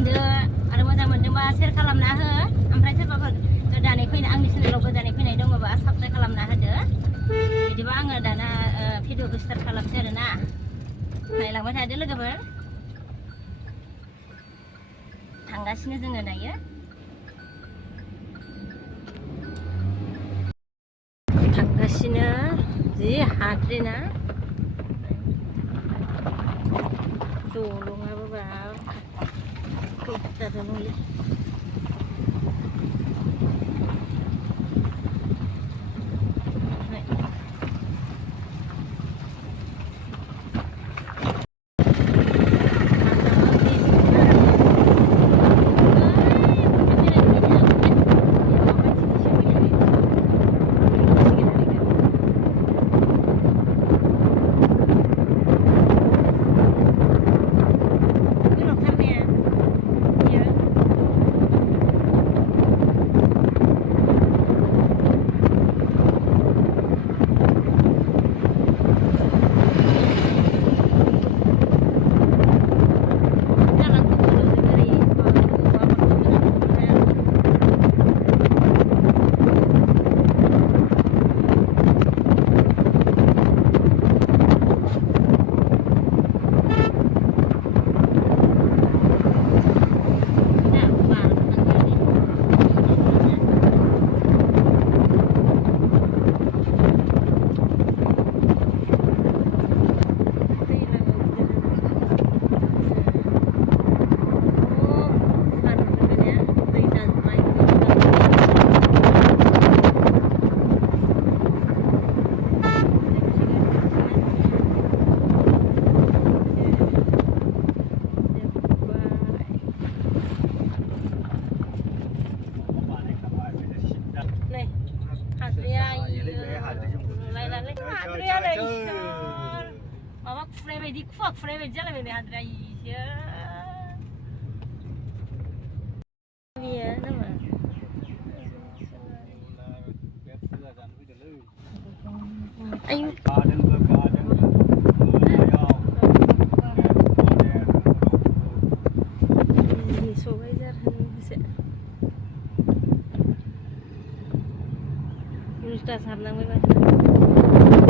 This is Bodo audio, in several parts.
खालामदो आरो मोजां मोनदोंबा शेयार खालामना हो ओमफ्राय सोरबाफोर गोदानै फैनाय आंनि चेनेलाव गोदानै फैनाय दङबा साबस्क्राइब खालामना होदो बिदिबा आङो दाना भिडिअखौ स्टार्ट खालामसै आरोना नायलांबाय थादो लोगोफोर थांगासिनो जोङो दायो थांगासिनो जि हाद्रिना दलङाबो बाब खैथासो नंलै माबा खुनाय बायदि खुवा खुनाय बायदि जालायबाय नै हाद्रिया इयो बेयो नामा आयु सबायजार होनोसो उल्टासो हाबनांबाय माथो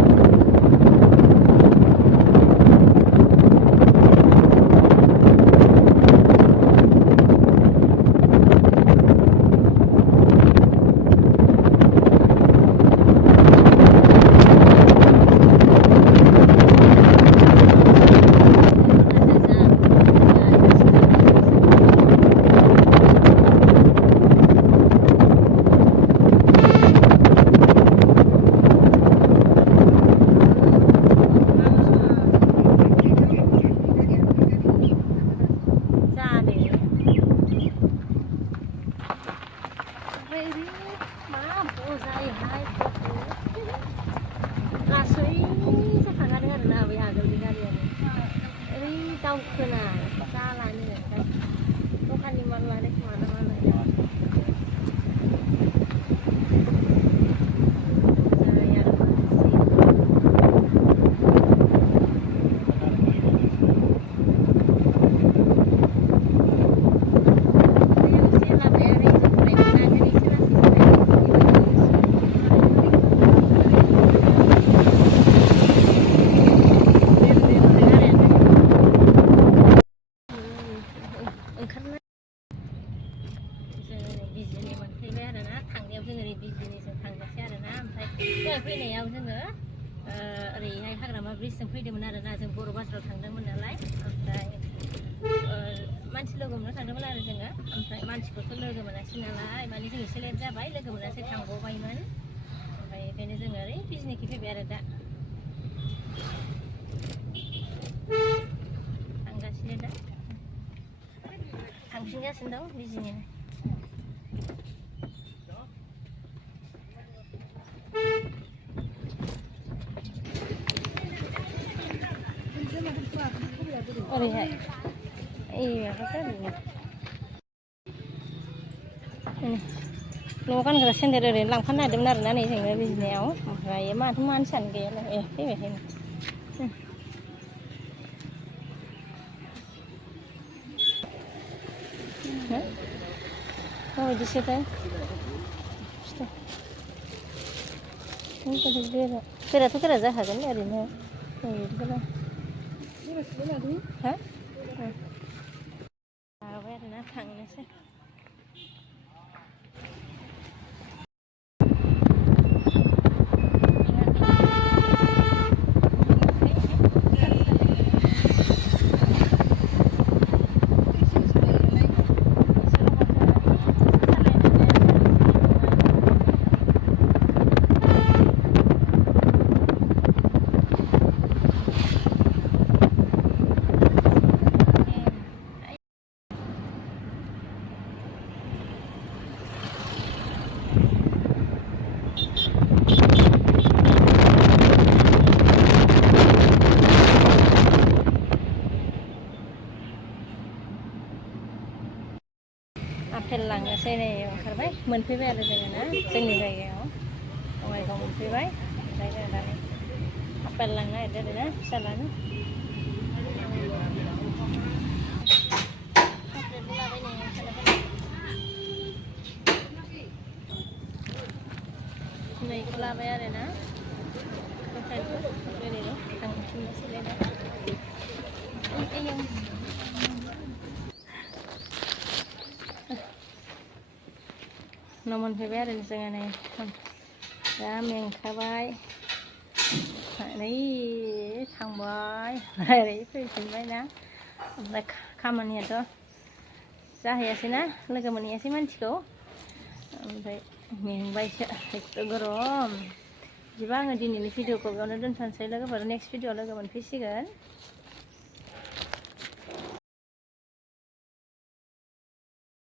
लासैसो थांगारदों आरोना बै आगोलनि गारियानो ओरै दावखोना जालानो दखाननि माल लानाय खोमा ना मा लानाय फैनायाव जोङो ओरैहाय हाग्रामा ब्रिजजों फैदोंमोन आरोना जों बर' बाजाराव थांदोंमोन नालाय ओमफ्राय मानसि लोगो मोननो थांदोंमोन आरो जोङो ओमफ्राय मानसिफोरखौ लोगो मोनासै नालाय माने जों एसे लेट जाबाय लोगो मोनासै थांबावबायमोन ओमफ्राय बेखायनो जोङो ओरै बिजनिखै फैबाय आरो दा थांगासिनो दा थांफिनगासिनो दं बिजनि ओरैहाय ओइ माबासो ओरैनो न'आव गानग्रा सेन्देल ओरैनो लांफानो नागिरदोंमोन आरोना नै जोङो बिजनियाव ओमफ्राय माथो मानसियानो गैयालाय ए फैबाय माबायदिसोथाय गोराथ' गोरा जाखागोन ओरैनो हा माबाबाय आरोना थांनोसै आपेल लांनोसै नै ओंखारबाय मोनफैबाय आरो जोङो ना जोंनि जायगायाव बङाइगाव मोनफैबाय ओमफ्राय जों दा आपेल लांनो नागिरदों आरोना फिसालानो आपेलबो लाबाय नै नैखौ लाबाय आरोना ओरैनो थांफिननोसैलाय दा न' मोनफैबाय आरो जोङो नै दा मेंखाबाय ओरै थांबाय ओरै फैफिनबाय ना ओमफ्राय खामानियाथ' जाहैयासैना लोगो मोनहैयासै मानसिखौ ओमफ्राय मेंबायसो एथ' गरम बिदिबा आङो दिनैनि भिडिअखौ बेयावनो दोनथ'नोसै लोगोफोर नेक्स्ट भिडिअआव लोगो मोनफैसिगोन